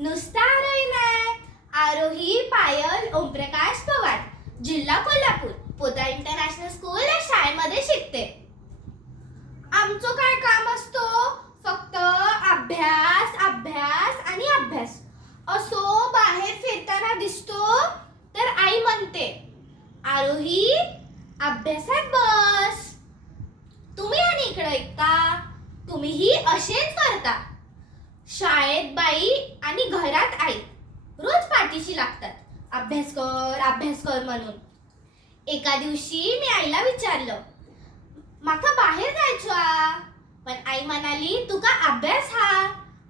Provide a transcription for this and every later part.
नुसता आरोही नाही, आरोही पायल ओमप्रकाश पवार, जिल्हा कोल्हापूर, पोद्दार इंटरनॅशनल स्कूल या शाळेमध्ये शिकते. आमचं काय काम असतो? फक्त अभ्यास अभ्यास आणि अभ्यास. असो बाहेर फिरताना दिसतो तर आई म्हणते, आरोही अभ्यासात बस. तुम्ही आणि इकडे ऐकता, तुम्हीही असेच करता. शाळेत बाई आणि घरात आई रोज पाठीशी लागतात, अभ्यास कर म्हणून. एका दिवशी मी आईला विचारलं, माका बाहेर जायचो आ. पण आई म्हणाली, तुका अभ्यास हा,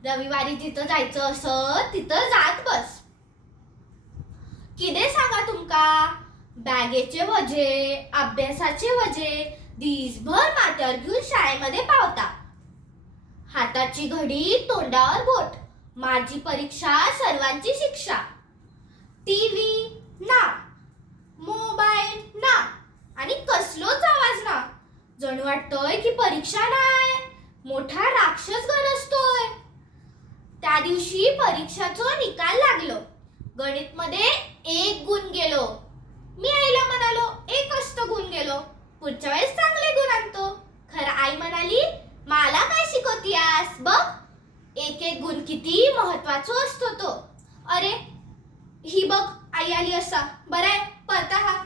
रविवारी जिथं जायचं असं तिथं जात बस. किदे सांगा तुमका, बॅगेचे वजे, अभ्यासाचे वजे दिसभर माथ्यावर घेऊन शाळेमध्ये पावता. हाताची घडी, तोंडावर बोट, माझी परीक्षा सर्वांची शिक्षा. टीव्ही ना, मोबाईल ना, आणि कसलोच आवाज ना. जणू वाटतोय की परीक्षा नाही, मोठा राक्षस गरजतोय. त्या दिवशी परीक्षाचं निकाल लागलो. गणित मध्ये 1 गुण गेलो. मी आईला म्हणालो, 1च तर गुण गेलो, पुढच्या वेळेस चांगले गुण आणतो. खरं आई म्हणाली, मला काय शिकवतीयास बघ, 1 गुण किती महत्वाचा असतो तो. अरे ही बघ आई आली असा, बरं आहे पळता हा.